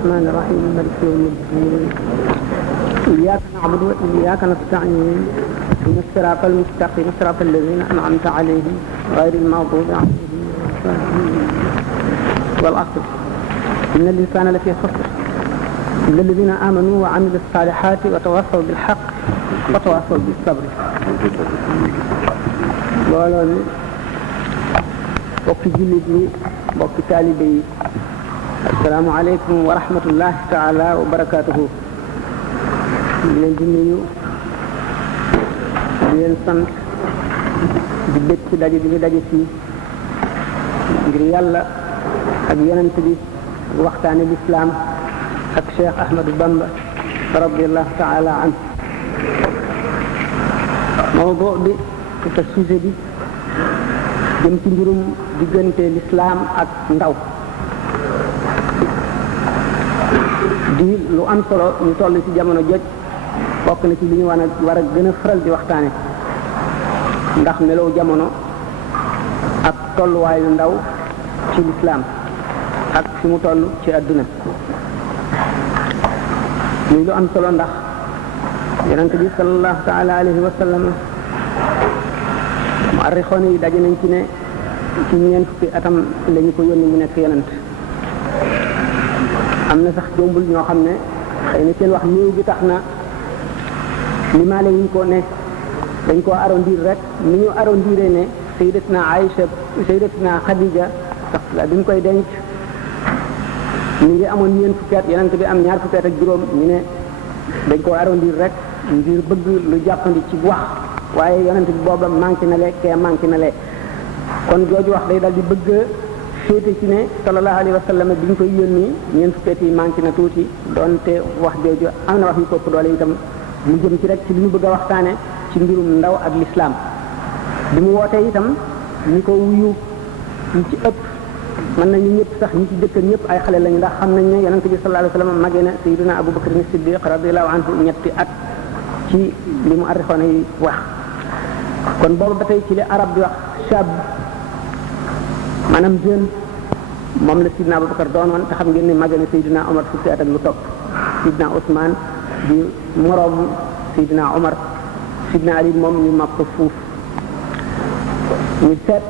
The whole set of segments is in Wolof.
الرحمن الرحيم مالك يوم الدين إياك نعبد وإياك نستعين اهدنا الصراط المستقيم صراط الذين أنعمت عليهم غير المغضوب عليهم والعصر إن الإنسان لفي خسر إلا الذين آمنوا وعملوا الصالحات وتواصوا بالحق وتواصوا بالصبر. loolu bokki jullit yi bokki taalibe yi assalaamu aleykum wa rahmatullahi taala wa barakaatuhu. di leen di nuyu di leen sant di bëgg ci daje bi ñu daje fii ngir yàlla ak yonent bi waxtaane lislaam ak Cheikh Ahmadou Bamba radiyallahu taala anhu. mawdu bi te sujet bi jëm ci mbirum diggante lislaam ak ndaw di lu am solo ñu toll ci jamono joj bokk na ci li ñu war a gën a faral di waxtaane ndax melow jamono ak tolluwaayu ndaw ci lislaam ak fi mu toll ci àdduna muy lu am solo ndax yonent bi sallallahu taala alayhi wa sallam mu'arrixoon yi daje nañ ci ne ci ñeent fukki atam la ñu ko yónni mu nekk yonent. am na sax jombul ñoo xam ne xëy na seen wax néew bi tax na limaale wuñ ko ne dañ koo arrondir rek ni ñu arrondiré ne sayyidatuna Aïcha sayyidatuna Khadija sax la bi ñu koy denc mi ngi amoon ñeent fukki at yonent bi am ñaar fukki at ak juróom ñu ne dañ koo arrondir rek ngir bëgg lu jàppandi ci wax waaye yonent bi booba manqué na lee kee manqué na lee kon jooju wax day dal di bëgg féete ci ne sallallahu alayhi wa sallam bi ñu koy yónni ñeent fukki at yi manqué na tuuti doonte wax jooju am na wax yu ko ëpp doole itam mu jëm ci rek ci li ñu bëgg a waxtaane ci mbirum ndaw ak lislaam bi mu wootee itam ñi ko wuyu ñu ci ëpp mën nañu ñëpp sax ñi ci jëkkër ñëpp ay xale lañu ndax xam nañ ne yonent bi sallallahu alayhi wa sallam magee na sayyidina Abu Bakr as-Siddiq radiyallahu anhu ñetti at ci li mu arrixoon yi wax kon boobu ba tey ci li arab di wax shab maanaam jeune moom la Sidna Abubakar doon woon te xam ngeen ne magee na Seydina Omar fukki at ak lu topp Sidna Ousmane di moroomu Seydina Omar Sidna Ali moom ñu mag ko fuuf ñu seet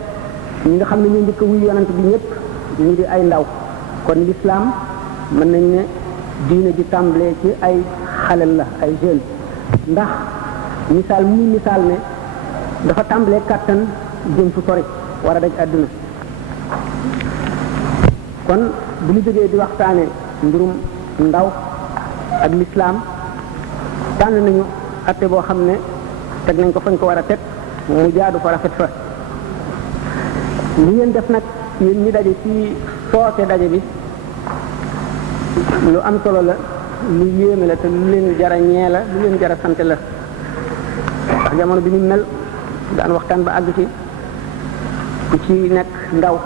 ñi nga xam ne ñu njëkk a wuy yonent bi ñëpp ñu di ay ndaw kon l'islam mën nañ ne diine ji tàmbalee ci ay xalel la ay jeune ndax misaal muy misaal ne dafa tàmbalee kàttan jëm fu sori war a daj àdduna kon bu ñu jógee di waxtaane mbirum ndaw ak lislaam tànn nañu atte boo xam ne teg nañ ko fañ ko war a teg mu jaadu fa rafet fa li ngeen def nag yéen ñi daje ci soote daje bi lu am solo la lu yéeme la te lu leen jara ñee la lu leen jara sant la ndax jamono bi ni mel daan waxtaan ba àgg ci ku ci nekk ndaw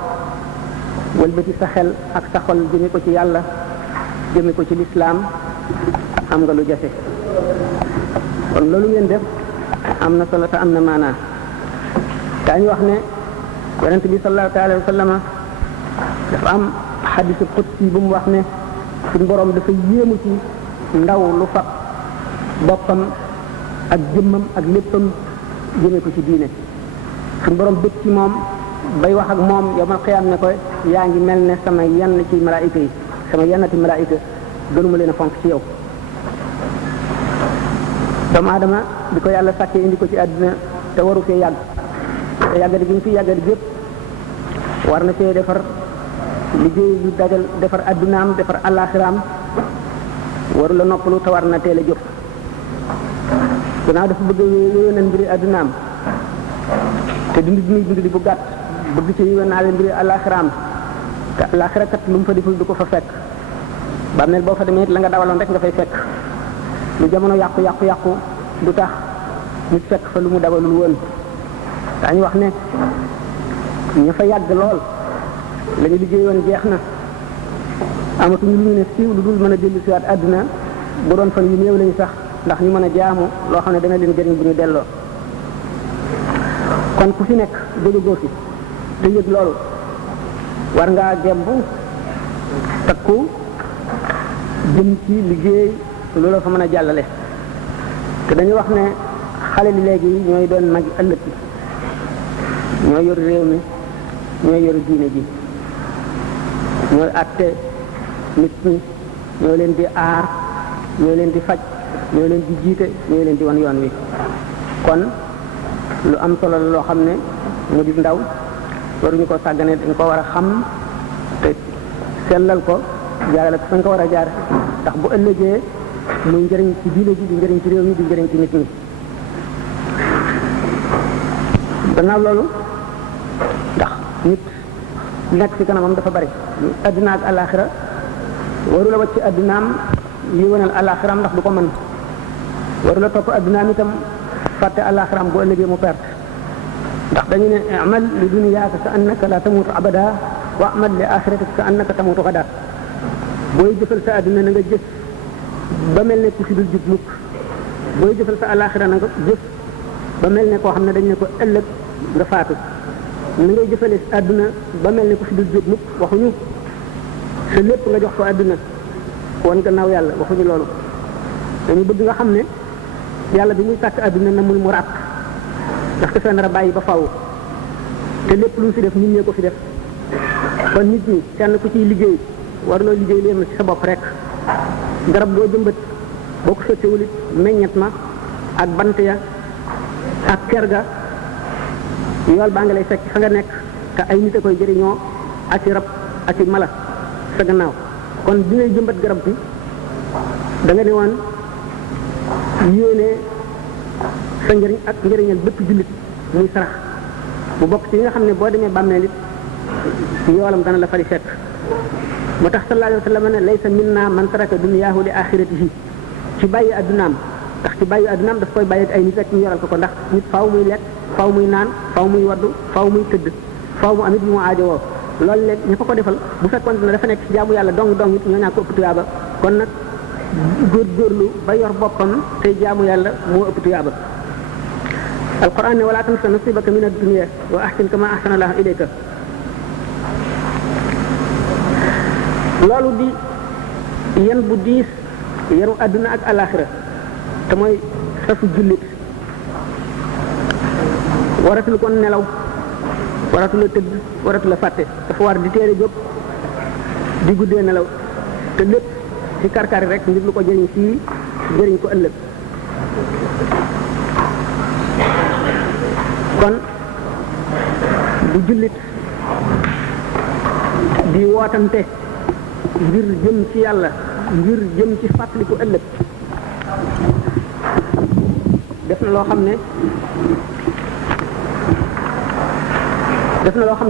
wëlbati sa xel ak sa xol jëme ko ci yàlla jëme ko ci lislaam am nga lu jafe kon loolu ngeen def am na solo te am na maanaa daañu wax ne yonent bi sallallahu alayhi wa sallam dafa am xadisul qudsi bu mu wax ne suñu borom dafa yéemu ci ndaw lu fab boppam ak jëmmam ak léppam jëme ko ci diine suñu borom bëgg ci moom bay wax ak moom yawmal qiyaam ne ko yaa ngi mel ne sama yenn ci malaayika yi sama yennati malaayika gënuma leen a fonk ci yow. doomu aadama bi ko yàlla sàkkee indi ko ci àdduna te waru fee yàgg te yàggadi gi ñu fi yàggadi gépp war na fee defar liggéey lu dajal defar addunaam defar àllaaxiraam waru la noppalu te war na teel a jóg gannaaw dafa bëgg yéwénal mbiri addunaam te dund bi muy dund di bu gàtt bëgg ci yéwénal mbiri àllaaxiraam te àllaaxira kat lu mu fa deful du ko fa fekk bàmmeel boo fa demee la nga dawaloon rek nga fay fekk lu jamono yàqu du tax nit fekk fa lu mu dawalul woon daañu wax ne ña fa yàgg lool la ñu liggéey woon jeex na amatuñu lu ñu ne siiw lu dul mën a dellu si waat àdduna bu doon fan yu néew lañu sax ndax ñu mën a jaamu loo xam ne dana leen jëriñ bu ñu delloo kon ku fi nekk jógagoo fi te yëg loolu war ngaa gembu takku jëm ci liggéey loolu fa mën a jàllale te dañu wax ne xale li léegi ñooy doon mag ëllëg ñooy yor réew mi ñooy yor diine ji ñooy àtte nit ñi ñoo leen di aar ñoo leen di faj ñoo leen di jiite ñoo leen di wan yoon wi kon lu am solo la loo xam ne mu di ndaw waruñu ko sàggane dañ ko war a xam te sellal ko jaarale ko fa nga ko war a jaar ndax bu ëllëgee muy njëriñ ci diine ji di njëriñ ci réew mi di njëriñ ci nit ñi gannaaw loolu ndax nit nekk ci kanamam dafa bari adduna ak alaxira waru la wacc addunaam yi wonal alaxiraam ndax du ko mën waru la topp addunaam itam fàtte alaxiraam bu ëllëgee mu perte ndax dañu ne amal li dunyaaka ka annaka la tamutu abada wa amal li axiratika ka annaka tamutu gada booy jëfal sa adduna na nga jëf ba mel ne ku fi dul jub mukk booy jëfal sa alaxira na nga jëf ba mel ne koo xam ne dañ ne ko ëllëg nga faatu na ngay jëfale àdduna ba mel ne ku fi dul jóg mukk waxuñu sa lépp nga jox ko àdduna wan gannaaw yàlla waxuñu loolu dañu bëgg nga xam ne yàlla bi muy sàkk àdduna namul mu ràpp ndax ko fee nar a bàyyi ba faw te lépp lu mu fi def nit ñee ko fi def kon nit ñi kenn ku ciy liggéey war loo liggéey leen ci sa bopp rek garab boo jëmbat boo ko sottewul it meññet ma ak bant ya ak ker ga yool baa nga lay fekk fa nga nekk te ay nit a koy jëriñoo ak i rab ak i mala sa gannaaw kon bi ngay jëmbat garab bi da nga ne woon yéene sa njëriñ ak njëriñal bépp jullit muy sarax bu bokk ci yi nga xam ne boo demee bàmmeel it yoolam dana la fari fekk moo tax sallallahu alayhi wa sallam ne laysa minna man taraka dunyaahu li axiratihi ci bàyyi addunaam ndax ci bàyyi addunaam daf koy bàyyi ay nit rek ñu yoral ko ndax nit faaw muy lekk faaw muy naan faaw muy waddu faaw muy tëdd faaw mu amit yu mu aajowoo loolu léegi ñu ko defal bu fekkoon ne dafa nekk ci jaamu yàlla dong it ñoo ñaa ko ëpp tuyaaba kon nag góorgóorlu ba yor boppam tey jaamu yàlla moo ëpp tuyaaba alquran ne wala tansa nasibaka min ad-dunya wa ahsin kama ahsana allahu ilayka loolu di yan bu diis yaru àdduna ak alaxira te mooy safu jullit waratul kon nelaw waratul a tëdd waratul a fàtte dafa war di téere jóg di guddee nelaw te lépp ci karkari rek ngir lu ko jëriñ fii jëriñ ko ëllëg kon bu jullit di wootante ngir jëm ci yàlla ngir jëm ci fàttaliku ëllëg def na loo xam ne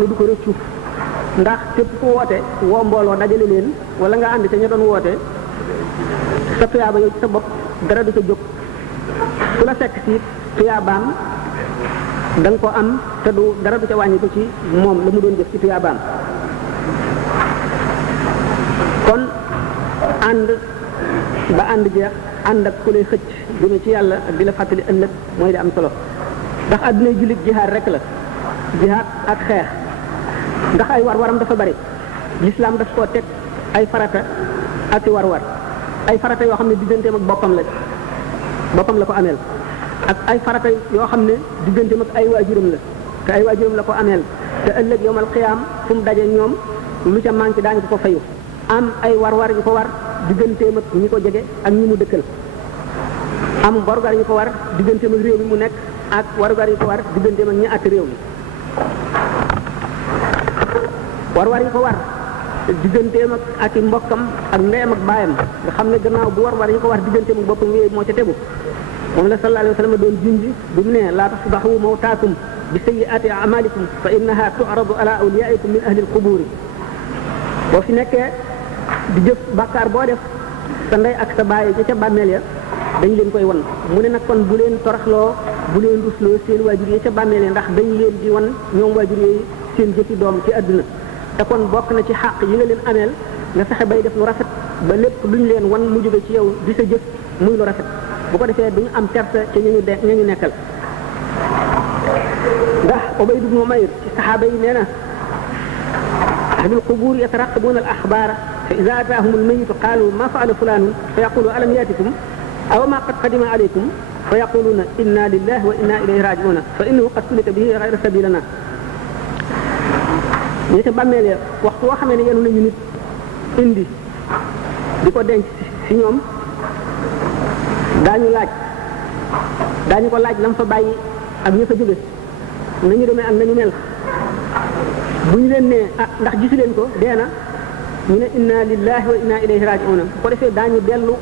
du ko rëccu ndax képp ku woote woo mbooloo dajale leen wala nga ànd ca ña doon woote sa tuyaaba yow ci sa bopp dara du ca jóg su la fekk ci tuyaabaam da nga ko am te du dara du ca wàññi ko ci moom la mu doon jëf ci tuyaabaam kon ànd ba ànd jeex ànd ak ku lay xëcc jëme ci yàlla ak di la fàttali ëllëg mooy di am solo ndax àdduna jullit jihaad rek la jihaad ak xeex ndax ay war-waram dafa bari lislaam daf koo teg ay farata ak i war-war ay farata yoo xam ne digganteem ak boppam la ko ameel ak ay farata yoo xam ne digganteem ak ay waajuram la te ay waajuram la ko ameel te ëllëg yowmal qiyaam fu mu daje ñoom lu ca manqué daañu ko fayu am ay war-war yu ko war digganteem ak ñi ko jege ak ñi mu dëkkal am warugar yu ko war digganteem ak réew mi mu nekk ak warugar yu ko war digganteem ak ñi àtte réew mi war-war yi ko war digganteem ak i mbokkam ak ndeyam ak baayam nga xam ne gannaaw bu war-war yi ko war digganteem ak boppam yooyu moo ca tegu moom la sallallahu alayhi wa sallam doon junj bi mu ne laa tasbahu mawtaakum bi sayyi'ati a'malikum fa innaha tu'radu ala awliyaikum min ahli al-quburi boo fi nekkee di jëf bàkkaar boo def sa ndey ak sa baay ca bàmmeel ya dañ leen koy wan mu ne nag kon bu leen toraxloo bu leen rusloo seen waajur yi ca bàmmeel ya ndax dañ leen di wan ñoom waajur yooyu seen jëfi doom ci àdduna te kon bokk na ci xàq yi nga leen ameel nga fexe bay def lu rafet ba lépp luñ leen wan mu jóge ci yow di sa jëf muy lu rafet bu ko defee duñu am perte ci ñu nekkal ndax Ubayd ibn Umayr ci saxaaba yi nee na ahlul qubuur yataraqabuuna al axbaara fa ida ataahum almayitu qaalu ma faala fulanun fa yaqulu alam yatikum aw ma qad qadima alaykum fa yaquluna inna lillahi wa inna ilayhi raji'una fa innahu qad sulika bihi ghayra sabilana ñi ca bàmmeel ya waxtu woo xamee ne yenu nañu nit indi di ko denc ci ñoom daañu ko laaj lam fa bàyyi ak ña fa jóge nañu demee ak nañu mel bu ñu leen nee ah ndax gisu leen ko dee na ñu ne inna lillahi wa inna ilayhi raji'un bu ko defee daañu dellu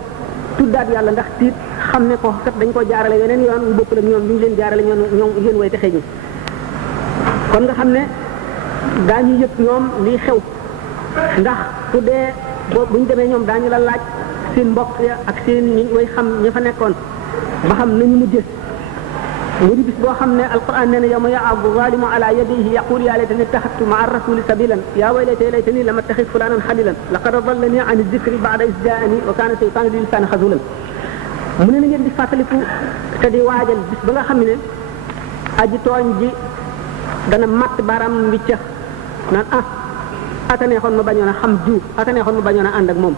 tuddaat yàlla ndax tiit xam ne ko kat dañ ko jaarale yeneen yoon wu bokkul ak ñoom li ñu leen jaarale ñoom yéen way texe ñi kon nga xam ne daañu yëg ñoom lii xew ndax su dee boo bu ñu demee ñoom daañu la laaj seen mbokk ya ak seen ñi way xam ña fa nekkoon ba xam nañu mujjee mu di bis boo xam ne alquran nee na yawma ya'addu zalimu ala yadihi yaqulu ya laytani ittakhadtu ma'a ar-rasuli sabilan ya waylata laytani lam attakhidh fulanan khalilan laqad adallani 'an adh-dhikri ba'da idh ja'ani wa kana shaytanu lil insani khazulan mu ne na ngeen di fàttaliku te di waajal bis ba nga xam ne aji tooñ ji dana matt baaraam mbiccax naan aka neexoon ma bañoon a xam jiw aka neexoon ma bañoon a ànd ak moom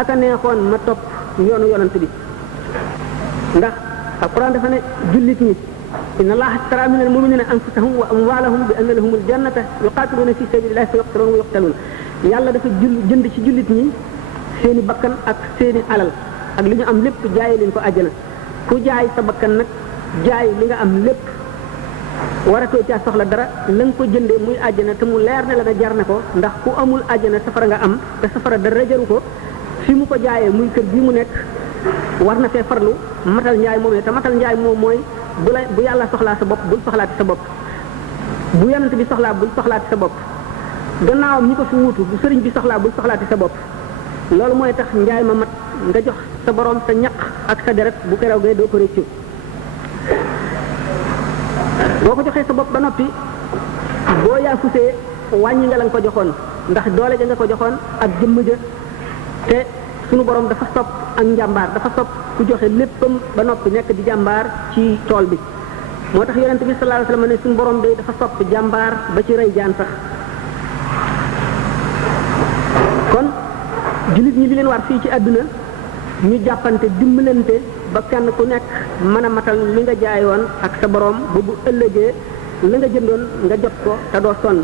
aka neexoon ma topp yoonu yonant bi ndax alquran dafa ne jullit ñi inna allaha ashtara min almu'minina anfusahum wa amwalahum bi anna lahum aljannata yuqatiluna fi sabilillahi fa yuqtaluna wa yuqtaluna yàlla dafa jënd ci jullit ñi seeni bakkan ak seeni alal ak li ñu am lépp jaay leen ko àjjana ku jaay sa bakkan nag jaay li nga am lépp waratoo caa soxla dara la nga ko jëndee muy àjjana te mu leer ne la nga jar ne ko ndax ku amul àjjana safara nga am te safara dara jaru ko fi mu ko jaayee muy kër gi mu nekk war na fee farlu matal njaay moom te matal njaay moom mooy bu yàlla soxlaa sa bopp bul soxlaati sa bopp bu yonent bi soxlaa bul soxlaati sa bopp gannaawam ñi ko fi wuutu bu sëriñ bi soxlaa bul soxlaati sa bopp loolu mooy tax njaay ma mat nga jox sa borom sa ñaq ak sa deret bu kerew gee doo ko réccu boo ko joxee sa bopp ba noppi boo yaa fusee wàññi nga la nga ko joxoon ndax doole ja nga ko joxoon ak jëmm ja te sunu borom dafa sopp ak njàmbaar dafa sopp ku joxe léppam ba noppi nekk di jàmbaar ci tool bi moo tax yonent bi sallallahu alayhi wasallam ne sunu borom day dafa sopp jàmbaar ba ci rey jaan sax kon jullit ñi li leen war fii ci àdduna ñu jàppante dimbalante ba kenn ku nekk mën a matal li nga jaayoon ak sa borom ba bu ëllëgee la nga jëndoon nga jot ko te doo sonn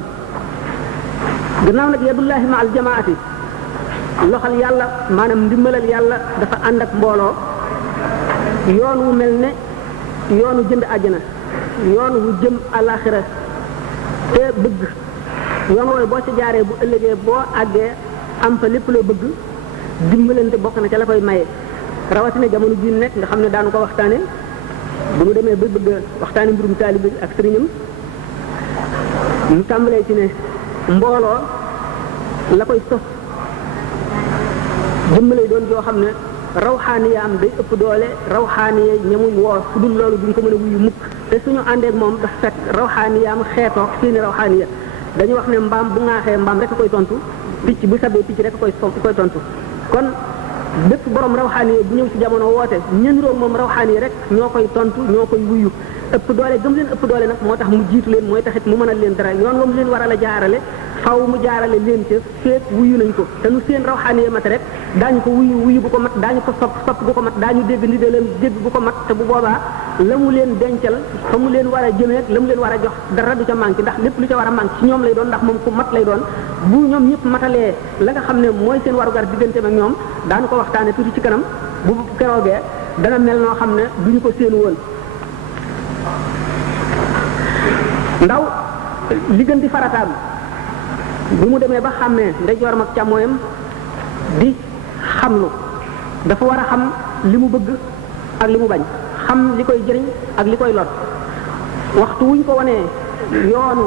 gannaaw nag yadullahi ma al jamaati loxal yàlla maanaam ndimbalal yàlla dafa ànd ak mbooloo yoon wu mel ne yoonu jënd àjjana yoon wu jëm alaxira te bëgg yoon wooyu boo ci jaaree bu ëllëgee boo àggee am fa lépp loo bëgg dimbalante bokk na ca la koy maye rawatina jamono bii nekk nga xam ne daanu ko waxtaane bu mu demee ba bëgg waxtaane mbirum taalibe bi ak sëriñam mu tàmbalee ci ne mbooloo la koy sos jëmm lay doon joo xam ne rawxaaniya am day ëpp doole rawxaaniya ñamuy woo su dul loolu duñ ko mën a wuyu mukk te suñu àndeek moom dafa fekk rawxaaniya am xeetoog seeni rawxaaniya dañuy wax ne mbaam bu ŋaaxee mbaam rek a koy tontu picc bu sabee picc rek a koy tontu kon bépp borom rawxaaniya bu ñëw ci jamono woote ñen roog moom rawxaaniya rek ñoo koy tontu ñoo koy wuyu ëpp doole gëm leen ëpp doole nag moo tax mu jiitu leen mooy taxit mu mënal leen dara yoon wa mu leen war a la jaarale faw mu jaarale leen ca feek wuyu nañ ko te nu seen rawxaaniya mat rek daañu ko wuyu bu ko mat daañu ko sopp bu ko mat daañu dégg ndigalam dégg bu ko mat te bu boobaa la mu leen dencal fa mu leen war a jëmee la mu leen war a jox dara du ca manqué ndax lépp lu ca war a manqué ci ñoom lay doon ndax moom ku mat lay doon bu ñoom ñëpp matalee la nga xam ne mooy seen warugar digganteem ak ñoom daanu ko waxtaane tuuti ci kanam bu keroogee dana mel noo xam ne duñu ko séenu woon ndaw li gën di farataam bu mu demee ba xàmmee ndeyjooram ak càmmooyam di xamlu dafa war a xam li mu bëgg ak li mu bañ xam li koy jëriñ ak li koy lor waxtu wuñ ko wanee yoonu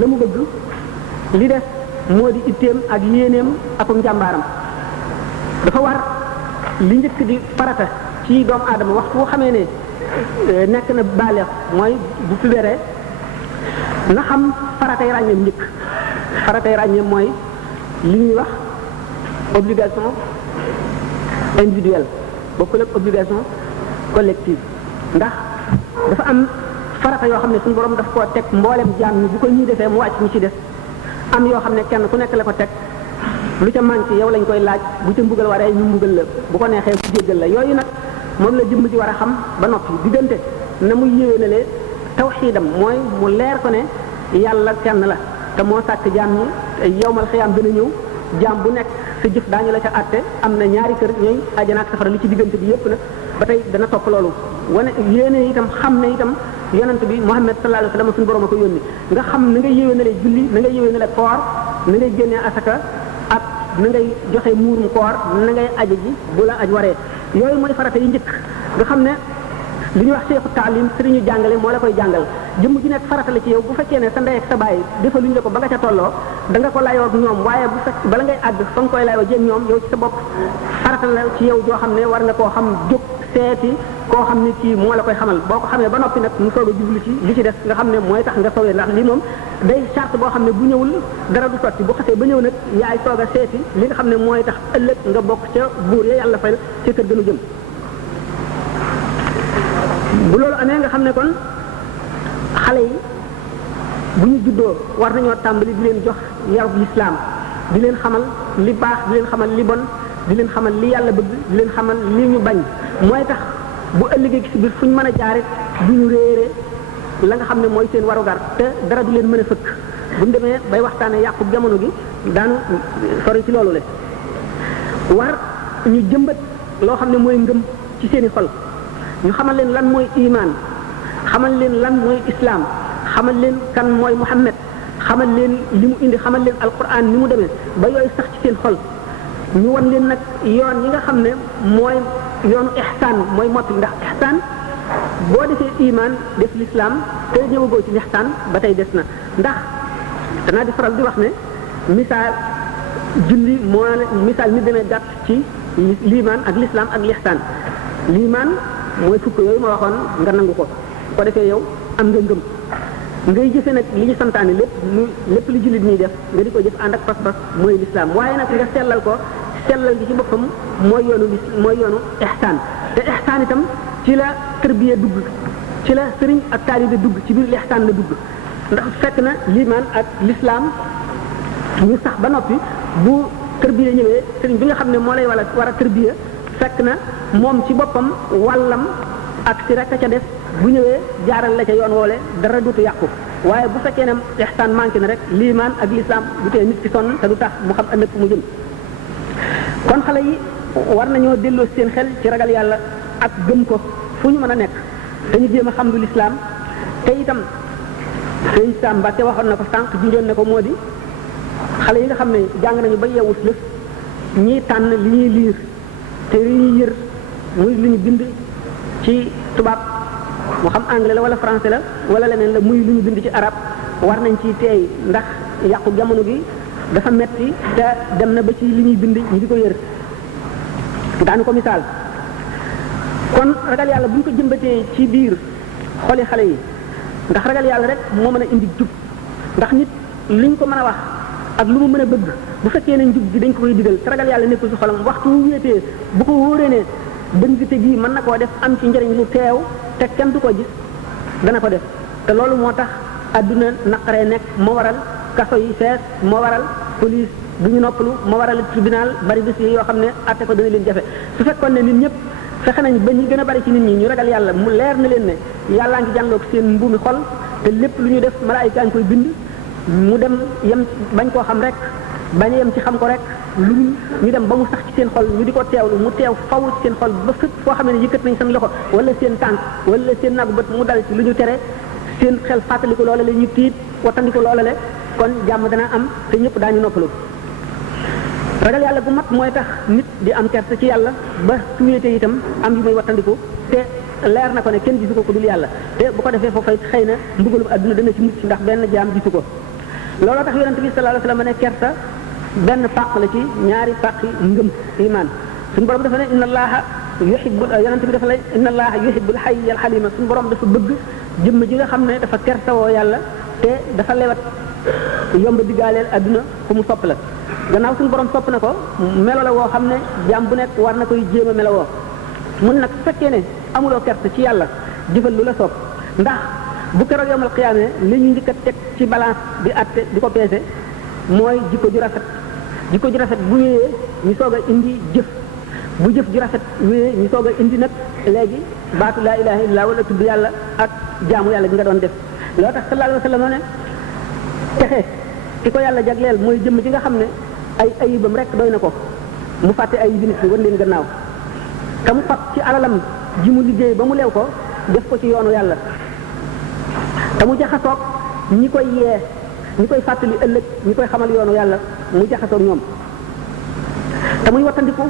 la mu bëgg li des moo di itteem ak yéeneem ak njàmbaaram dafa war li njëkk di farata ci doomu aadama waxtu wu xamee ne nekk na baaleex mooy bu pubéré na xam faratay ràññeem njëkk faratay ràññeem mooy li ñuy wax obligation individuelle bokkul ak obligation collective ndax dafa am farata yoo xam ne suñu borom daf koo teg mboolem jaam ñi bu ko ñuy defee mu wàcc ñu ci des am yoo xam ne kenn ku nekk la ko teg lu ca manqué yow lañ koy laaj bu ca mbugal waree ñu mbugal la bu ko neexee mu jéggal la yooyu nag moom la jëmm ji war a xam ba noppi diggante na muy yéwénalee tawxiidam mooy mu leer ko ne yàlla kenn la te moo sàkk jaam ñi yowmal xiyaam dana ñëw jaam bu nekk sa jëf daañu la ca àtte am na ñaari kër ñooy àjjana ak safara li ci diggante bi yépp nag ba tey dana topp loolu wane yéene itam xam ne itam yonent bi Muhammad sallallahu alayhi wa sallam suñu borom a ko yónni nga xam na ngay yéwénale julli na ngay yéwénale koor na ngay génnee asaka ak na ngay joxe muurum koor na ngay aji ji bu la aj waree yooyu mooy farata yi njëkk nga xam ne li ñuy wax seexu taalim sëriñu jàngale moo la koy jàngal jëmm ji nekk farata la ci yow bu fekkee ne sa ndey ak sa baay defaluñ la ko ba nga ca tolloo da nga ko layoo ak ñoom waaye bu fekk bala ngay àgg fa nga koy layoo jéem ñoom yow ci sa bopp farata la ci yow joo xam ne war nga koo xam jóg seeti koo xam ne kii moo la koy xamal boo ko xamee ba noppi nag mu soog a jublu ci li ci des nga xam ne mooy tax nga sowee ndax lii moom day charte boo xam ne bu ñëwul dara du sotti bu xasee ba ñëw nag yaay soog a seeti li nga xam ne mooy tax ëllëg nga bokk ca buur ya yàlla fay ca kër gënu jëm bu loolu amee nga xam ne kon xale yi bu ñu juddoo war nañoo tàmbali di leen jox yarub lislaam di leen xamal li baax di leen xamal li bon di leen xamal li yàlla bëgg di leen xamal li ñu bañ mooy tax bu ëllëgee ci biir fu ñu mën a jaarit du ñu réere la nga xam ne mooy seen warugar te dara du leen mën a fëkk bu ñu demee bay waxtaanee yàqu jamono gi daanu sori ci loolu le war ñu jëmbat loo xam ne mooy ngëm ci seeni xol ñu xamal leen lan mooy iman xamal leen lan mooy islam xamal leen kan mooy Muhammad xamal leen li mu indi xamal leen alquran ni mu demee ba yooyu sax ci seen xol ñu wan leen nag yoon yi nga xam ne mooy yoonu ihsaan mooy motti ndax ihsaan boo defee iman def l'islam te ñëwagoo ci ihsaan ba tey des na ndax danaa di faral di wax ne misaal julli moo misaal mi demee gàtt ci liimaan ak l'islam ak l'ihsaan liimaan mooy fukk yooyu ma waxoon nga nangu ko ko defee yow am nga ngëm ngay jëfe nag li ñu santaane lépp li jullit ñuy def nga di ko jëf ànd ak pas-pas mooy l'islam waaye nag nga sellal ko sellal gi ci boppam mooy yoonu ihsaan te ihsaan itam ci la tërbiya dugg ci la sëriñ ak taalibe dugg ci biir ihsaan la dugg ndax fekk na liimaan ak l'islam ñu sax ba noppi bu tërbiya ñëwee sëriñ bi nga xam ne moo lay war a tërbiya fekk na moom ci boppam wàllam ak si rek a ca def bu ñëwee jaaral la ca yoon woole dara dutu yàqu waaye bu fekkee ne ihsaan manqué na rek liimaan ak l'islam du tee nit ki sonn te du tax mu xam ëllëg fu mu jëm kon xale yi war nañoo delloo seen xel ci ragal yàlla ak gëm ko fu ñu mën a nekk dañu jéem a xam lu l'islam te itam sëñ Sam Mbàkke waxoon na ko sànq junjoon ne ko moo di xale yi nga xam ne jàng nañu ba yeewus lëf ñiy tànn li ñuy liir te li ñuy yër muy lu ñu bind ci tubaab mu xam anglais la wala français la wala leneen la muy lu ñu bind ci arab war nañ ci teey ndax yàqu jamono gi dafa metti te dem na ba ci li ñuy bind ñu di ko yër daanu ko misaal kon ragal yàlla bu ñu ko jëmbatee ci biir xoli xale yi ndax ragal yàlla rek moo mën a indi jub ndax nit liñ ko mën a wax ak lu mu mën a bëgg bu fekkee ne njub gi dañ ko koy digal te ragal yàlla nekkul ci xolam waxtu wu wéetee bu ko wóoree ne dëngte gi mën na koo def am ci njëriñ lu teew te kenn du ko gis dana ko def te loolu moo tax adduna naqaree nekk moo waral kaso yi fees moo waral police bu ñu noppalu moo waral tribunal bari bis yi yoo xam ne atte ko dana leen jafe su fekkoon ne nit ñëpp fexe nañ ba ñu gën a bari ci nit ñi ñu ragal yàlla mu leer na leen ne yàllaa ngi jànloog seen mbuumi xol te lépp lu ñu def malaayika ngi koy bind mu dem yem bañ koo xam rek bañ a yem ci xam ko rek lu ñu dem ba mu sax ci seen xol ñu di ko teewlu mu teew faw ci seen xol ba fépp foo xam ne yëkkat nañ seen loxo wala seen tànk wala seen nagu bët mu dal ci lu ñu tere seen xel fàttaliku loola la ñu tiit wattandiku loola le kon jàmm dana am te ñëpp daañu noppalu ragal yàlla bu mat mooy tax nit di am kersa ci yàlla ba su wéetee itam am yu muy wattandiku te leer na ko ne kenn gisu ko ku dul yàlla te bu ko defee foofay xëy na mbugalum adduna dana ci mucc ndax benn jaam gisu ko looloo tax yonente bi sallallahu alayhi wasallam ne kersa benn pàq la ci ñaari pàqi ngëm iman suñu borom dafa ne inna allaha yuhibbul yonente bi dafa ne inna allaha yuhibbul hayyal halima suñu borom dafa bëgg jëmm ji nga xam ne dafa kersawoo yàlla te dafa lewat yomb diggaaleel adduna ku mu sopp la gannaaw suñu borom sopp na ko melo la woo xam ne jaam bu nekk war na koy jéem a melowoo mun nag fekkee ne amuloo kersa ci yàlla jëfal lu la sopp ndax bu keroog yomal xiyaamee li ñu njëkk a teg ci balance di atte di ko peese mooy jikko ju rafet jikko ju rafet bu wéyee ñu soog a indi jëf bu jëf ju rafet wéyee ñu soog a indi nag léegi baatu laa ilaha illallah wala tudd yàlla ak jaamu yàlla bi nga doon def loo tax sallallahu alayhi wa sallam ne texe ki ko yàlla jagleel mooy jëmm ji nga xam ne ay ayibam rek doy na ko mu fàtte ay nit ñi wan leen gannaaw te mu fab ci alalam ji mu liggéey ba mu leew ko def ko ci yoonu yàlla te mu jaxasoog ñi koy yee ñi koy fàttali ëllëg ñi koy xamal yoonu yàlla mu jaxasoog ñoom te muy wattandiku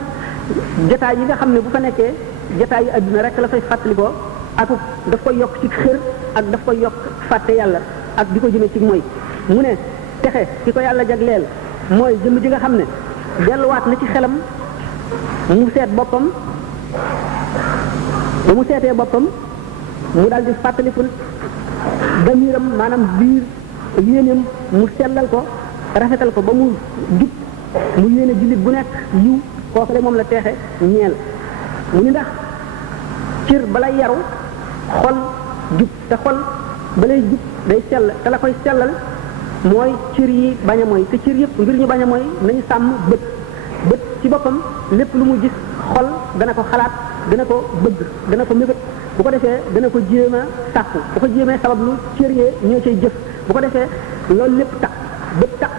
jataay yi nga xam ne bu fa nekkee jataay yi adduna rek la fay fàttali ko ak daf koy yokk ci xër ak daf koy yokk fàtte yàlla ak di ko jëme ci mooy mu ne texe ki ko yàlla jagleel mooy jëmm ji nga xam ne delluwaat na ci xelam mu seet boppam ba mu seetee boppam mu daal di fàttaliku damiram maanaam biir yéeneem mu sellal ko rafetal ko ba mu jub mu yéene jullit bu nekk yiw kooku de moom la teexe ñeel mu ni ndax cër balay yaru xol jub te xol balay jub day sell te la koy sellal mooy cër yi bañ a mooy te cër yëpp ngir ñu bañ a mooy nañu sàmm bët bët ci boppam lépp lu mu gis xol dana ko xalaat dana ko bëgg dana ko mébét bu ko defee dana ko jéem a sàkku bu ko jéemee sabab lu cër yee ñoo cay jëf bu ko defee loolu lépp takk bët takk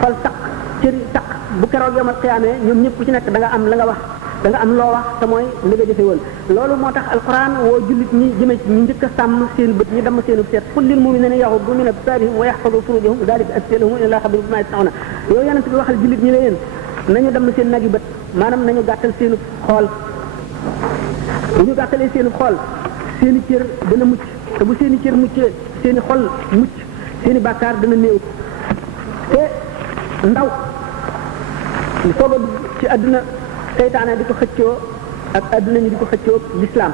xol takk cër yi takk bu keroog yomal xiyaamee ñoom ñëpp ku ci nekk da nga am la nga wax da nga am loo wax te mooy li nga jëfe woon loolu moo tax alquran woo jullit ñi jëme ci ñu njëkk a sàmm seen bët ñi damm seenu seet qul lil mu'minina yaghuddu min absarihim wa yahfazu furujahum dhalika azka lahum inna allaha khabirun bima yasna'un yow yonent bi waxal jullit ñi leen nañu damm seen nagi bët maanaam nañu gàttal seenu xool bu ñu gàttalee seenu xool seeni cër dana mucc te bu seeni cër muccee seeni xol mucc seeni bàkkaar dana néew te ndaw li soog a dugg ci àdduna seytaane di ko xëccoo ak àdduna ñi di ko xëccoo lislaam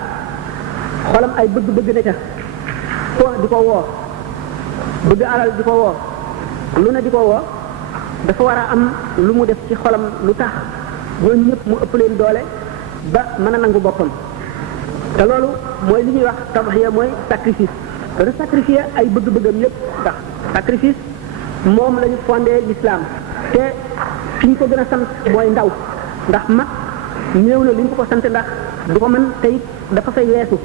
xolam ay bëgg-bëgg ne ca ko di ko woo bëgg alal di ko woo lu ne di ko woo dafa war a am lu mu def ci xolam lu tax ñooñu ñëpp mu ëpp leen doole ba mën a nangu boppam te loolu mooy li ñuy wax tadhiya mooy sacrifice te sacrifier ay bëgg-bëggam yëpp ndax sacrifice moom la ñu fondé l'islam te fi ñu ko gën a sant mooy ndaw ndax mag néew na li ñu ko sant ndax du ko mën tey dafa fay weesu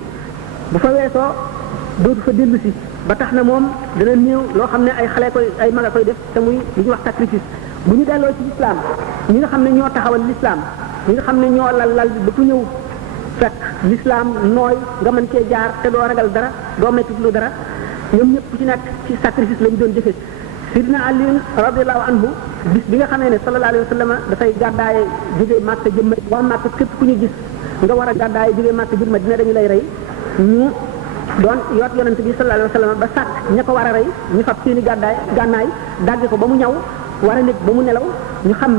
bu fa weesoo dootu fa dellu si ba tax na moom dana néew loo xam ne ay xale koy ay mag a koy def te muy li ñuy wax sacrifice bu ñu delloo ci l'islam ñi nga xam ne ñoo taxawal l'islam ñi nga xam ne ñoo lal bi ba ku ñëw fekk l'islam nooy nga mën cee jaar te doo ragal dara doo metti lu dara ñoom ñëpp ku ci nekk ci sacrifice lañu doon jëfe Sidina Ali radiyallahu anhu bis bi nga xamee ne sallallahu alayhi wa sallam dafay gàddaaye jóge Màkka jëm Madina waa Màkka képp ku ñu gis nga war a gàddaaye jóge Màkka jëm Madina dañu lay rey ñu doon yoot yonent bi sallallahu alayhi wa sallam ba sàkk ña ko war a rey ñu fab seeni gànnaay dagge ko ba mu ñaw war a nekk ba mu nelaw ñu xam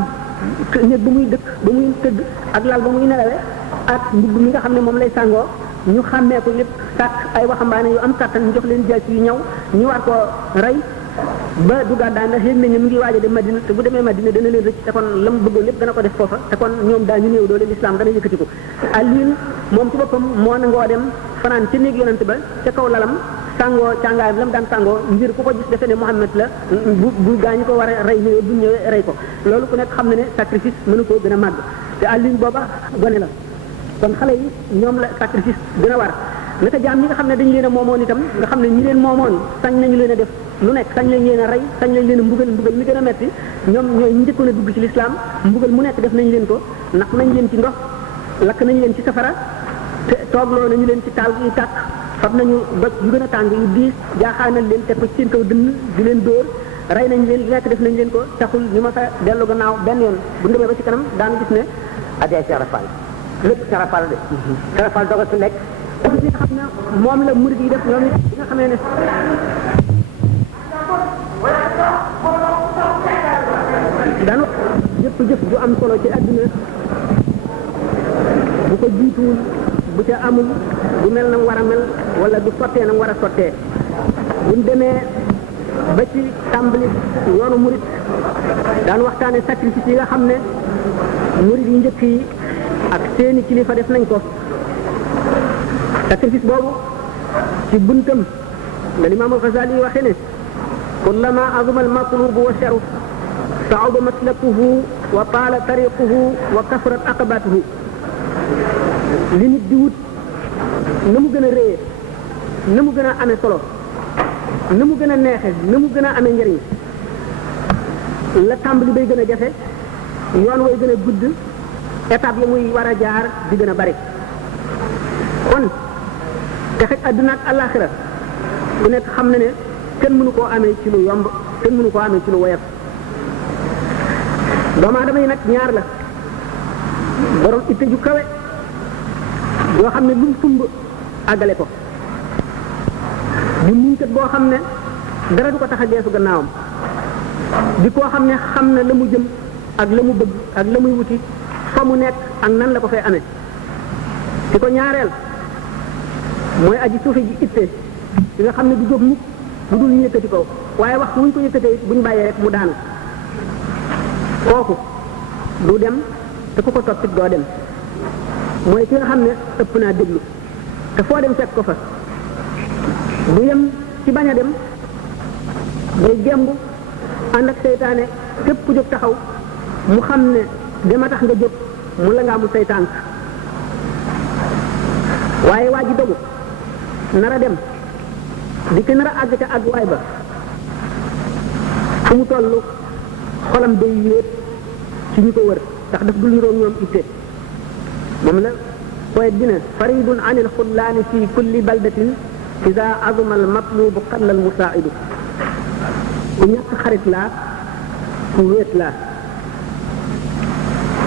néeg ba muy dëkk ba muy tëdd ak lal ba muy nelawee ak mbubb mi nga xam ne moom lay sàngoo ñu xàmmee ko lépp sàkk ay waxambaane yu am kàttan ñu jox leen jaas yu ñaw ñu war koo rey ba du gàddaay ndax yéeg nañ ne mu ngi waaj a dem Madina te bu demee Madina dana leen rëcc te kon la mu bëggoon lépp dana ko def foofa te kon ñoom daa ñu néew doole l'islam dana yëkkati ko Aliin moom ci boppam moo nangoo dem fanaan ca néeg yonent ba ca kaw lalam sàngoo càngaayam la mu daan sàngoo ngir ku ko gis defe ne Muhammad la bu gaa ñu ko war a rey ñëwee bu ñëwee rey ko loolu ku nekk xam ne ne sacrifice mënu koo gën a màgg te Aliin booba gone la kon xale yi ñoom la sacrifice gën a war naka jaam ñi nga xam ne dañu leen a moomoon itam nga xam ne ñi leen moomoon sañ nañu leen a def lu nekk sañ lañ leen a rey sañ lañ leen a mbugal mi gën a metti ñoom ñooy ñi njëkkoon a dugg ci lislaam mbugal mu nekk def nañ leen ko naq nañ leen ci ndox lakk nañ leen ci safara te toogloo nañu leen ci taal yu tàkk fab nañu doj yu gën a tàng yu diis jaaxaanal leen teg ko ci seen kaw dënn di leen dóor rey nañ leen lu nekk def nañ leen ko taxul ñu ma sa dellu gannaaw benn yoon bu ñu demee ba ci kanam daanu gis ne adee sarafal lépp sarafal de sarafal dogal su nekk li nga xam ne moom la murid yi def ñoom it li nga xamee ne daanu jëpp jëf ju am solo ci àdduna bu ko jiituwul bu ca amul du mel na mu war a mel wala du sottee na mu war a sottee buñ demee ba ci tàmbali yoonu murid daan waxtaane sacrifice yi nga xam ne murid yi njëkk yi ak seeni kilifa def nañ ko sacrifice boobu ci buntam la Imaam al-Ghazali waxe ne kullama azuma al-matlubu wa sharuf صعب مسلكه وطال طريقه وكثرت عقباته li nit di wut na mu gën a réye na mu gën a amee solo na mu gën a neexe na mu gën a amee njëriñ la tàmbali bay gën a jafe yoon way gën a gudd étape yi muy war a jaar di gën a bari kon te xëj àdduna ak àllaaxira ku nekk xam na ne kenn mënu koo amee ci lu yomb kenn mënu koo amee ci lu woyof doomu aadama yi nag ñaar la borom itte ju kawe yoo xam ne lu mu sumb àggale ko di muñkat boo xam ne dara du ko tax a geesu gannaawam di koo xam ne xam na la mu jëm ak la mu bëgg ak la muy wuti fa mu nekk ak nan la ko fay amee di ko ñaareel mooy aji suufe ji itte di nga xam ne du jóg mukk lu dul ñu yëkkati ko waaye wax wuñ ko yëkkatee buñ bàyyee rek mu daanu kooku du dem te ku ko toppit doo dem mooy ki nga xam ne ëpp naa déglu te foo dem fekk ko fa du yem ci bañ a dem day gemb ànd ak seytaane képp ku jóg taxaw mu xam ne dema tax nga jóg mu la nga amul say tànk waaye waa ji dogu nar a dem di ki nar a àgg ca àgguwaay ba fu mu toll xolam day yéet ci ñu ko wër ndax daf dul niroog ñoom itte moom la poète bi ne faridun anil xullaani fi kulli baldatin ida azuma al matlubu qalla al musaidu ku ñàkk xarit laa ku wéet laa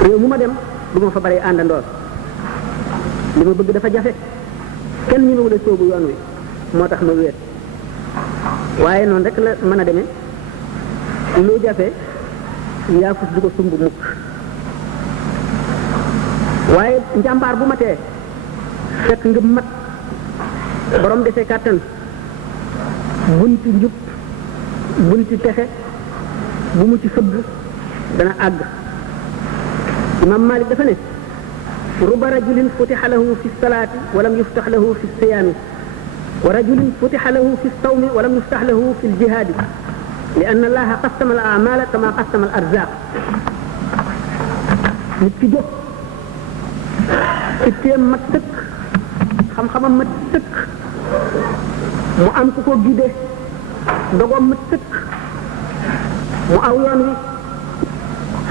réew mu ma dem du ma fa bare àndandoor li ma bëgg dafa jafe kenn ñi ma wula soobu yoon wi moo tax ma wéet waaye noonu rek la mën a demee lu jafe yaafus du ko sumb mukk waaye njàmbaar bu matee fekk nga mat borom desee kàttan bunti njub bunti texe bu mu ci fëgg dana àgg imam Malik dafa ne ruba rajulin futiha lahu fi salaati walam yuftax lahu fi siyaami wa rajulin futiha lahu fi sawmi walam yuftax lahu fi ljihaadi li anna allaha qasama al amala kama qasama al arzaq nit ki jóg itteem mat sëkk xam-xamam mat sëkk mu am ku ko gide dogoom mat sëkk mu aw yoon wi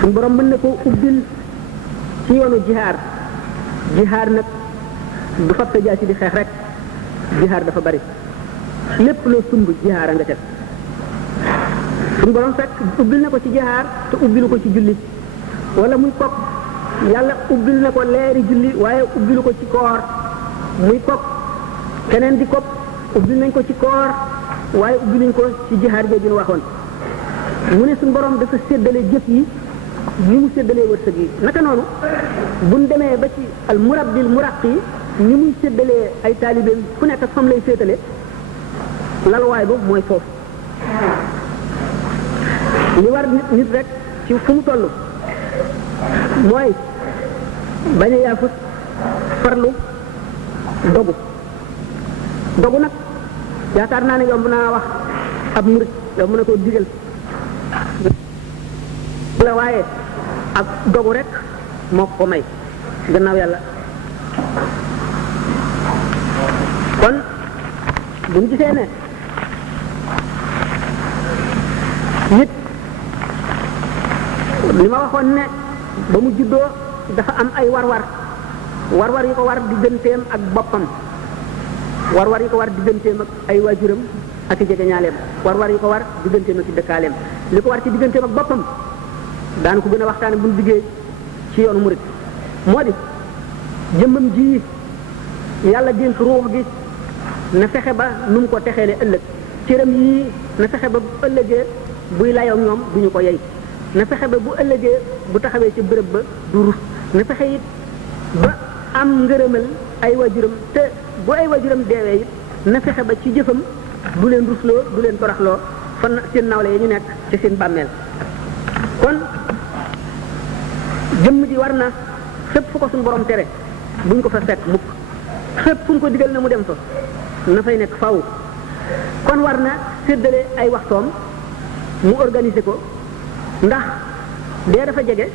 suñu borom mën na koo ubbil ci yoonu jihaar nag du fab sa jaasi di xeex rek jihaar dafa bari lépp loo sumb jihaar a nga ca suñu borom fekk ubbil na ko ci jihaar te ubbilu ko ci julli wala muy kopp yàlla ubbil na ko leeri julli waaye ubbilu ko ci koor muy kopp keneen di kopp ubbil nañ ko ci koor waaye ubbiluñ ko ci jihaar jooju ñu waxoon mu ne suñu borom dafa séddale jëf yi ni mu séddalee wërsëg yi naka noonu buñ demee ba ci al murabbil muraqi ni muy séddalee ay taalibeem fu nekk fam lay féetale lalwaay ba mooy foofu li war nit rek ci fu mu toll mooy bañ a yaafus farlu dogu nag yaakaar naa ne yomb naa wax ab murit yomb na koo digal la waaye ak dogu rek moo ko may gannaaw yàlla kon buñ gisee ne nit li ma waxoon ne ba mu juddoo dafa am ay war-war yi ko war digganteem ak boppam war-war yi ko war digganteem ak ay waajuram ak i jegeñaaleem war-war yi ko war digganteem ak i dëkkaaleem li ko war ci digganteem ak boppam daan ko gën a waxtaane buñ liggéey ci yoonu murit moo di jëmmam ji yàlla dénk ruux gi na fexe ba nu mu ko texeele ëllëg cëram yii na fexe ba bu ëllëgee buy layoo ñoom duñu ko yey na fexe ba bu ëllëgee bu taxawee ci bërëb ba du rus na fexe it ba am ngërëmal ay waajuram te bu ay waajuram deewee it na fexe ba ci jëfam du leen rusloo du leen toraxloo fan seen nawle yi ñu nekk ci seen bàmmeel kon jëmm ji war na fépp fu ko suñu borom tere buñ ko fa fekk mukk fépp fu ñu ko digal na mu dem fa na fay nekk faw kon war na séddale ay waxtoom mu organiser ko ndax dee dafa jege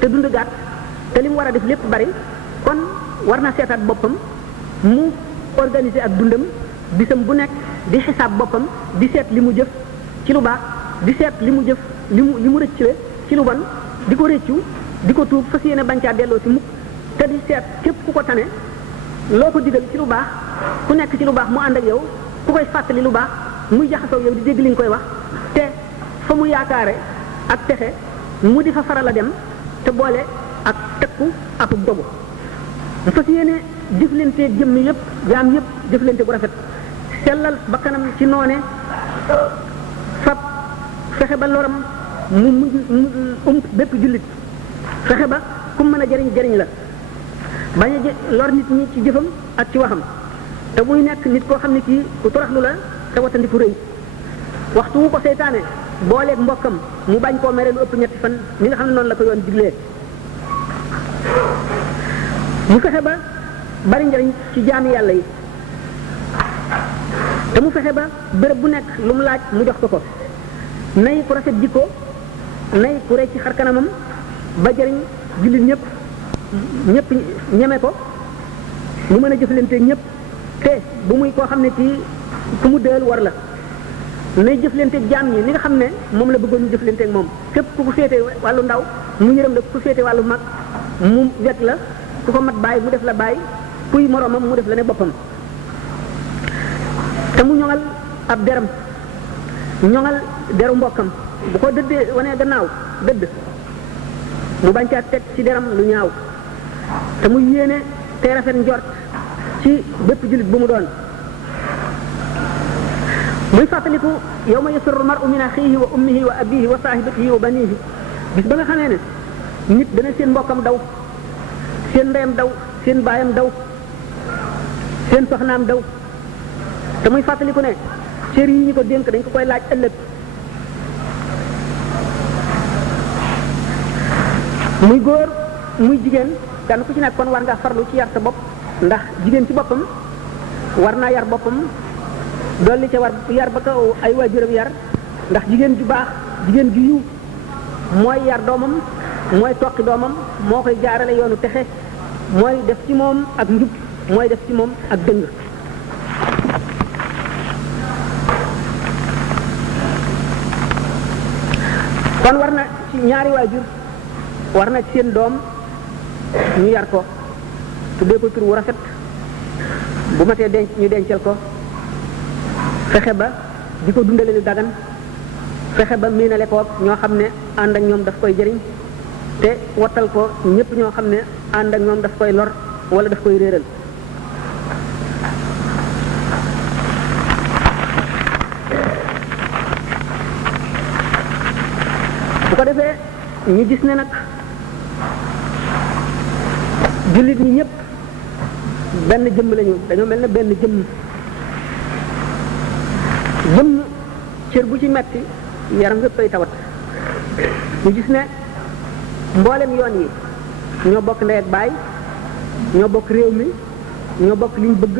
te dund gàtt te li mu war a def lépp bari kon war na seetaat boppam mu organiser ak dundam bisam bu nekk di xisaab boppam di seet li mu jëf ci lu baax di seet li mu jëf li mu rëccale ci lu bon di ko rëccu di ko tuub fas yéene bañ caa delloo ci mukk te di seet képp ku ko tane loo ko digal ci lu baax ku nekk ci lu baax mu ànd ak yow ku koy fàttali lu baax muy jaxasoo yow di dégg li nga koy wax te fa mu yaakaare ak texe mu di fa faral a dem te boole ak tekku ak dogu mu fas yéene jëflante jëmm yëpp jaam yëpp jëflante bu rafet sellal ba kanam ci noone fab fexe ba loram mu bépp jullit fexe ba ku mën a jëriñ la bañ a lor nit ñi ci jëfam ak ci waxam te muy nekk nit koo xam ne kii ku toroxlu la te watandiku rëy waxtu wu ko seytaane booleeg mbokkam mu bañ koo mere lu ëpp ñetti fan ni nga xam ne noonu la ko yoon diglee mu fexe ba bari njariñ ci jaami yàlla yi te mu fexe ba béréb bu nekk lu mu laaj mu jox ko nay ku rafet jikko nay ku rey ci xar kanamam ba jëriñ jullit ñëpp ñeme ko mu mën a jëflante ñëpp te bu muy koo xam ne ci ku mu dël war la nay jëflanteeg jaam ñi li nga xam ne moom la bëggoon ñu jëflanteeg moom képp ku ko féete wàllu ndaw mu yërëm la ku ko féete wàllu mag mu wet la ku ko mat bàyyi mu def la bàyyi kuy moroomam mu def la ne boppam te mu ñoŋal ab deram ñoŋal deru mbokkam bu ko dëddee wanee gannaaw dëdd mu bañ caa teg ci deram lu ñaaw te mu yéene te rafet njort ci bépp jullit bu mu doon muy fàttaliku yawma yafirru mar'u min axiihi wa ummihi wa abiihi wa saahibatihi wa baniihi bis ba nga xamee ne nit dana seen mbokkam daw seen ndeyam daw seen baayam daw seen soxnaam daw te muy fàttaliku ne cër yi ñu ko dénk dañ ko koy laaj ëllëg muy góor muy jigéen kenn ku ci nekk kon war nga farlu ci yar sa bopp ndax jigéen ci boppam war naa yar boppam dolli ca war yar ba ko ay waajuram yar ndax jigéen ju baax jigéen ju yiw mooy yar doomam mooy toqi doomam moo koy jaarale yoonu texe mooy def ci moom ak njub mooy def ci moom ak dëng kon war na ci ñaari waajur war na ci seen doom ñu yar ko tuddee ko tur wu rafet bu matee denc ñu dencal ko fexe ba di ko dundale lu dagan fexe ba miinale ko ñoo xam ne ànd ak ñoom daf koy jëriñ te wattal ko ñëpp ñoo xam ne ànd ak ñoom daf koy lor wala daf koy réeral bu ko defee ñu gis ne nag jullit ñi ñëpp benn jëmm lañu dañoo mel ne benn jëmm cër bu ci metti yaram yépp ay tawat ñu gis ne mboolem yoon yi ñoo bokk ndey ak baay ñoo bokk réew mi ñoo bokk liñ bëgg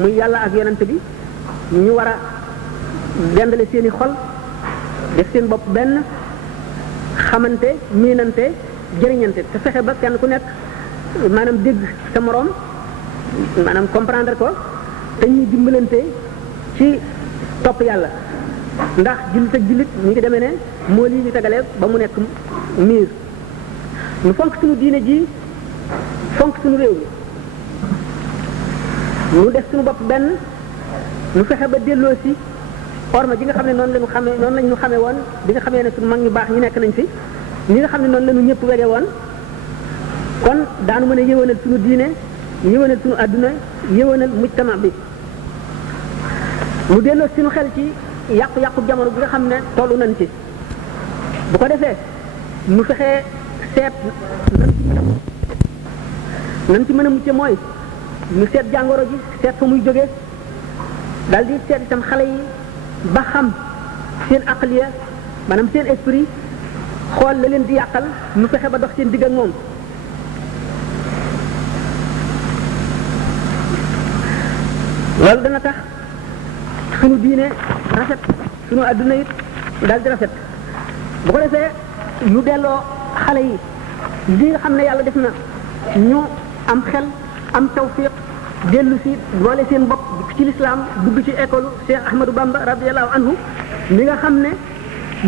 muy yàlla ak yonent bi ñu war a dendale seeni xol def seen bopp benn xamante miinante jëriñante te fexe ba kenn ku nekk maanaam dégg sa moroom maanaam comprendre ko te ñuy dimbalante ci topp yàlla ndax jullit ak jullit ñu ngi demee ne moo lii ñu tegalee ba mu nekk miir ñu fonk suñu diine ji fonk suñu réew mi ñu def suñu bopp benn ñu fexe ba delloo si orma ji nga xam ne noonu lañu xamee noonu lañ ñu xamee woon bi nga xamee ne suñu mag ñu baax ñu nekk nañ fi ñi nga xam ne noonu lañu ñëpp wege woon kon daanu mën a yëwanal suñu diine yëwanal suñu àdduna yëwanal mujtama bi mu delloo suñu xel ci yàqu-yàqu jamono bi nga xam ne tollu nañ ci bu ko defee mu fexee seet nan ci mën a mucce mooy ñu seet jàngoro ji seet fa muy jógee daal di seet itam xale yi ba xam seen aqliya maanaam seen esprit xool la leen di yàqal ñu fexe ba dox seen digg ak moom loolu dana tax sunu diine rafet sunu adduna it daal di rafet bu ko defee ñu delloo xale yi li nga xam ne yàlla def na ñu am xel am tawfiq dellu si boole seen bopp ci lislaam dugg ci école Cheikh Ahmadou Bamba radiyallahu anhu mi nga xam ne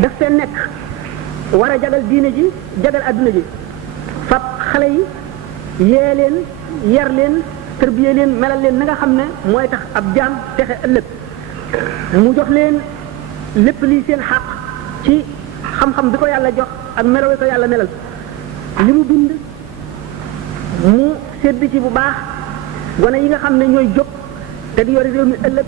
daf fee nekk war a jagal diine ji jagal adduna ji fab xale yi yee leen yar leen tërbiye leen melal leen na nga xam ne mooy tax ab jaam texe ëllëg mu jox leen lépp lii seen xaq ci xam-xam bi ko yàlla jox ak melo wi ko yàlla melal li mu bind mu sedd ci bu baax gone yi nga xam ne ñooy jóg te di yore réew mi ëllëg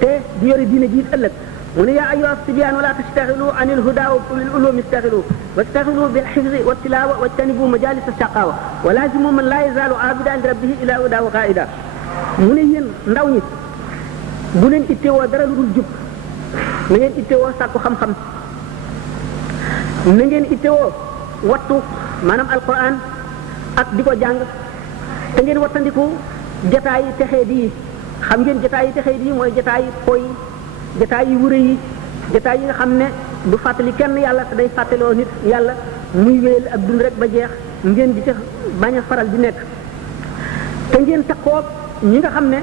te di yore diine ji ëllëg mu ne yaa ayyuha sibyaan wala tastaxilu anil huda wa ulil ulumi istaxilu wastaxilu bil xifzi wa tilawa wajtanibu majalis ashaqawa wa lazimu man laa yazaalu abidan li rabbihi ila huda wa qaida mu ne yéen ndaw ñi bu leen ittewoo dara lu dul jub na ngeen ittewoo sàkku xam-xam na ngeen ittewoo wattu maanaam alquran ak di ko jàng te ngeen wattandiku jataay yi texee di xam ngeen jataay yi texee di mooy jataay koy jataay yi wure yi jataay yi nga xam ne du fàttali kenn yàlla te day fàttaloo nit yàlla muy wéyal ak dund rek ba jeex ngeen di ca bañ a faral di nekk te ngeen takkoog ñi nga xam ne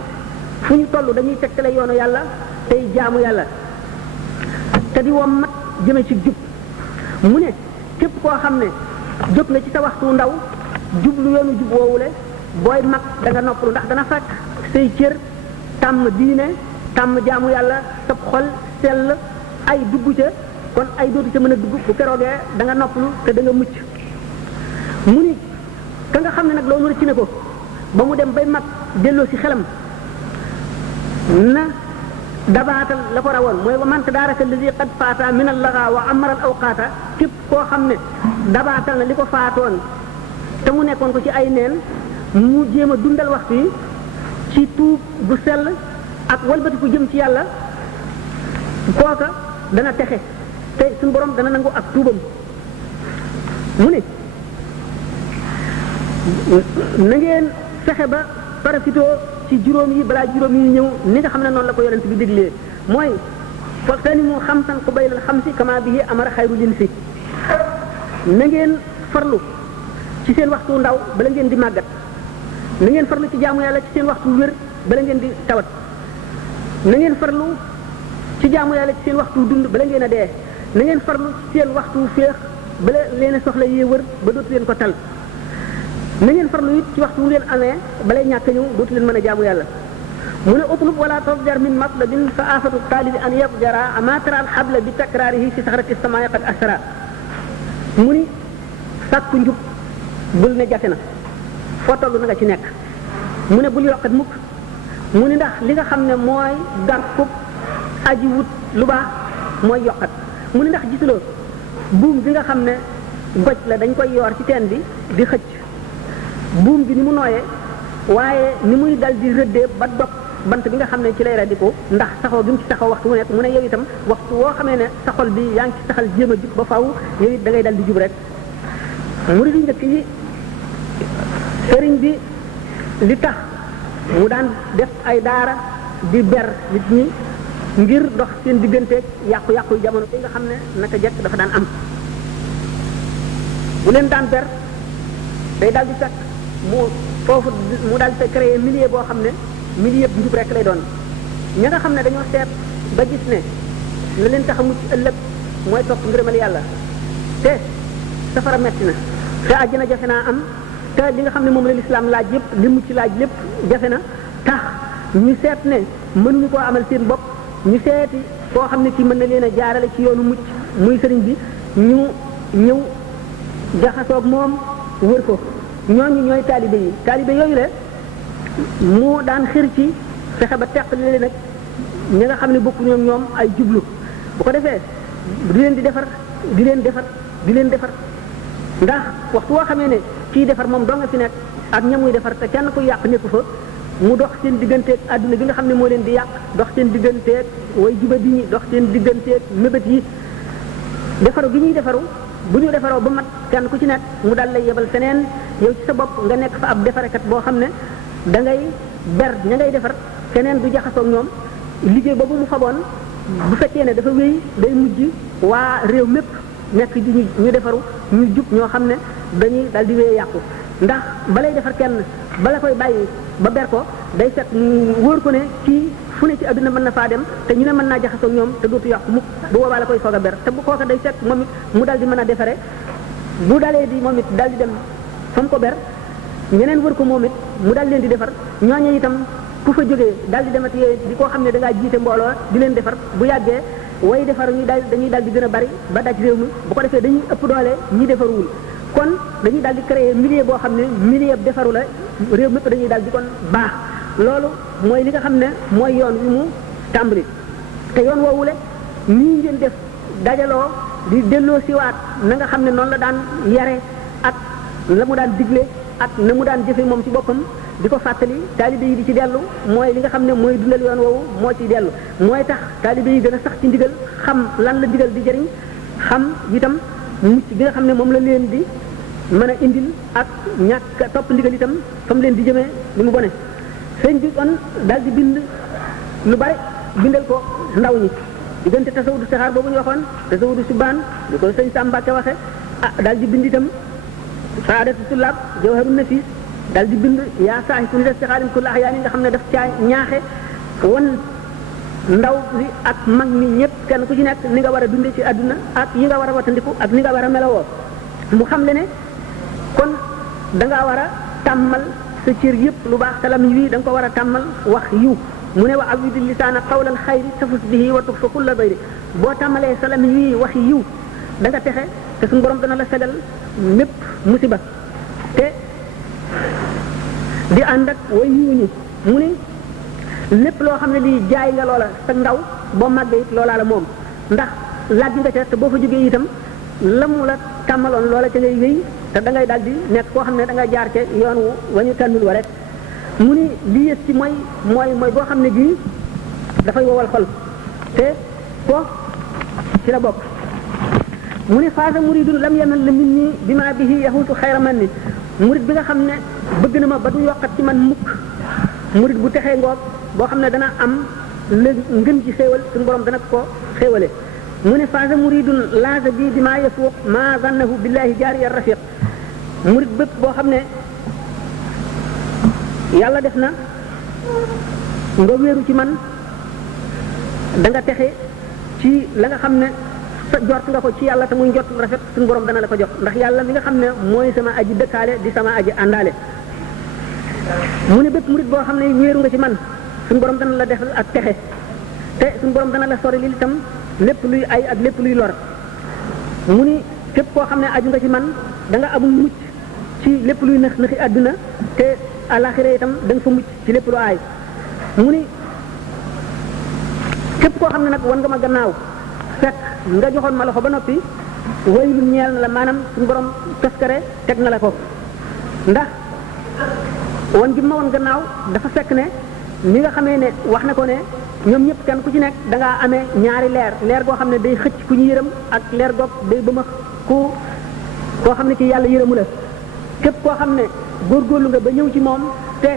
fu ñu toll dañuy tegtale yoonu yàlla tey jaamu yàlla te di wom mat jëme ci jub mu ne képp koo xam ne jóg na ci sa waxtu ndaw jublu yoonu jub woowule booy mag da nga noppalu ndax dana fekk say cër tàmm diine tàmm jaamu yàlla sab xol sell ay dugg ca kon ay dootu ca mën a dugg bu keroogee da nga noppalu te da nga mucc mu ni ka nga xam ne nag loolu rëcc na ko ba mu dem bay mag delloo si xelam na dabaatal la ko rawoon mooy wa man tadaaraka allazi qad faata min allaga wa amara al awqaata képp koo xam ne dabaatal na li ko faatoon te mu nekkoon ko ci ay neen mu jéem a dundal waxtu yi ci tuub bu sell ak walbatiku jëm ci yàlla kooka dana texe te suñu borom dana nangu ak tuubam mu ne na ngeen fexe ba parafitoo ci juróom yi balaa juróom yi ñëw ni nga xam ne noonu la ko yonent bi déglee mooy fastanimu xamsan qubaylal xamsi kama bihi amara xayru linsi na ngeen farlu ci seen waxtu ndaw bala ngeen di màggat na ngeen farlu ci jaamu yàlla ci seen waxtu wér bala ngeen di tawat na ngeen farlu ci jaamu yàlla ci seen waxtu dund bala ngeen a dee na ngeen farlu ci seen waxtu féex bala leen a soxla yee wër ba dootu leen ko tal na ngeen farlu it ci waxtu wu ngeen amee balay ñàkk ñëw dootu leen mën a jaamu yàlla mu ne utlub wala tasjar min matlabin fa afatu taalibi an yabjara ama tara al xabla bi takraarihi fi saxrati samaai qad asra mu ni sàkku njub bul ne jafe na foo toll na nga ci nekk mu ne bul yokkat mukk mu ni ndax li nga xam ne mooy gànkub aji wut lu baax mooy yokkat mu ni ndax gisuloo buum bi nga xam ne goj la dañ koy yoor ci teen bi di xëcc buum bi ni mu nooyee waaye ni muy dal di rëddee ba dog bant bi nga xam ne ci lay radiko ndax saxoo gi mu ci saxoo waxtu wu nekk mu ne yow itam waxtu woo xamee ne sa xol bi yaa ngi ci saxal jéem a jub ba faaw yow it da ngay dal di jub rek murid yi njëkk yi sëriñ bi li tax mu daan def ay daara di ber nit ñi ngir dox seen digganteeg yàqu-yàqu yu jamono bi nga xam ne naka jekk dafa daan am bu leen daan ber day dal di fekk mu foofu mu daal di créer milieu boo xam ne milieu bu njub rek lay doon ña nga xam ne dañoo seet ba gis ne la leen tax a mucc ëllëg mooy topp ngërëmal yàlla te safara metti na te àjjana jafe naa am te li nga xam ne moom la lislaam laaj yëpp li mucc laaj lépp jafe na tax ñu seet ne mënuñu koo amal seen bopp ñu seeti koo xam ne kii mën na leen a jaarale ci yoonu mucc muy sëriñ bi ñu ñëw jaxasoog moom wër ko ñooñu ñooy taalibe yi taalibe yooyu la mu daan xër ci fexe ba teqali leen nag ñi nga xam ne bokku ñoom ay jublu bu ko defee di leen di defar di leen defar di leen defar ndax waxtu woo xamee ne kii defar moom doo nga fi nekk ak ñamuy defar te kenn ku yàq nekku fa mu dox seen digganteeg àdduna bi nga xam ne moo leen di yàq dox seen digganteeg way juba bi ñi dox seen digganteeg mébét yi defaru gi ñuy defaru bu ñu defaroo ba mat kenn ku ci nekk mu daal lay yebal feneen yow ci sa bopp nga nekk fa ab defarekat boo xam ne da ngay ber ña ngay defar keneen du jaxasoog ñoom liggéey boobu mu faboon bu fekkee ne dafa wéy day mujj waa réew mépp nekk di ñu defaru ñu jub ñoo xam ne dañuy dal di wéy yàqu ndax balay defar kenn bala koy bàyyi ba ber ko day fekk mu wóor ko ne kii fu ne ci adduna mën na faa dem te ñu ne mën naa jaxasoo ñoom te dootu yàqu mukk bu boobaa la koy soog a ber te bu kooka day fekk moom it mu dal di mën a defare bu dalee di moom it dal di dem fa mu ko ber ñeneen wër ko moom it mu dal leen di defar ñooñu itam ku fa jógee dal di demati di koo xam ne da ngaa jiite mbooloo di leen defar bu yàggee way defar dañuy dal di gën a bari ba daj réew mi bu ko defee dañuy ëpp doole ñi defaruwul kon dañuy dal di créer milieu boo xam ne milieu defaru la réew mépp dañuy dal di kon baax loolu mooy li nga xam ne mooy yoon wi mu tàmbali te yoon woowule nii ngeen def dajaloo di delloo siwaat na nga xam ne noonu la daan yare ak la mu daan digle ak na mu daan jëfe moom ci boppam di ko fàttali taalibe yi di ci dellu mooy li nga xam ne mooy dundal yoon woowu moo ciy dellu mooy tax taalibe yi gën a sax ci ndigal xam lan la ndigal di jëriñ xam itam mucc bi nga xam ne moom la leen di mën a indil ak ñàkk topp ndigal itam fa mu leen di jëmee li mu bone sëñ bi kon daal di bind lu bari bindal ko ndaw ñi diggante tasawudu saxaar boobu ñu waxoon tasawudu subaan di ko sëñ Sàmbake waxe daal di bind itam saadatu tullaab jawharun nafis daal di bind yaa saaxi ku ni def saxaarin kulla axyaan yi nga xam ne daf caa ñaaxe wan ndaw li ak mag mi ñëpp kenn ku ci nekk ni nga war a dundee ci àdduna ak yi nga war a watandiku ak ni nga war a melawoo mu xam le ne kon da ngaa war a tàmmal sa cër yëpp lu baax salam wi da nga ko war a tàmmal wax yiw mu ne wa awidi lisaana qawlal xayri tafus bihi wa tukfa kulla dayri boo tàmmalee salam wi wax yiw da nga texe te suñu borom dana la fegal mépp musiba te di ànd ak way yiw ñi mu ne lépp loo xam ne lii jaay nga loola sa ndaw boo màggee it loolaa la moom ndax laaj nga ca te boo fa jógee itam la mu la tàmmaloon loola ca ngay wéy te da ngay daal di nekk koo xam ne da nga jaar ca yoon wu wañu tànnul wa rek mu ni li yées ci mooy boo xam ne bii dafay wowal xol te ko ci la bokk mu ni faasa muridun lam yanal la min nii bi ma bihi yahuutu xayra man ni murid bi nga xam ne bëgg na ma ba du yokkat ci man mukk murid bu texee ngoog boo xam ne dana am léegi ngën ci xéewal suñu borom dana ko xéewale mu ne faasa muridun laasa bii bi maa yafuuq maa zannahu billahi jaari ar rafiq murid bépp boo xam ne yàlla def na nga wéeru ci man da nga texe ci la nga xam ne sa jort nga ko ci yàlla te muy njort rafet suñu borom dana la ko jox ndax yàlla mi nga xam ne mooy sama aji dëkkaale di sama aji àndaale mu ne bépp murid boo xam ne wéeru nga ci man suñu borom dana la defal ak texe te suñu borom dana la sori li itam lépp luy ay ak lépp luy lor mu ni képp koo xam ne aju nga ci man da nga amul mucc ci lépp luy nëx nëxi àdduna te àlaxira itam da nga fa mucc ci lépp lu aay mu ni képp koo xam ne nag wan nga ma gannaaw fekk nga joxoon ma loxo ba noppi waylu ñeel na la maanaam suñu borom toskare teg na la ko ndax wan gi ma woon gannaaw dafa fekk ne ni nga xamee ne wax na ko ne ñoom ñëpp kenn ku ci nekk da ngaa amee ñaari leer goo xam ne day xëcc ku ñu yërëm ak leer goog day bëma koo xam ne ci yàlla yërëmu la képp koo xam ne góorgóorlu nga ba ñëw ci moom te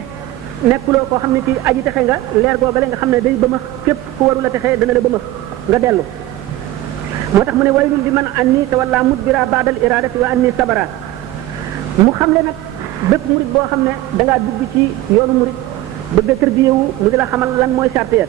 nekkuloo koo xam ne ci aji texe nga leer googale nga xam ne day bëma képp ku warul a texe dana la bëma nga dellu moo tax mu ne waylul li man anni tawalla mudbira ba'dal iradati wa anni sabara mu xam le nag bépp murid boo xam ne da ngaa dugg ci yoonu murid bëgg a tërbiyewu mu di la xamal lan mooy charte ya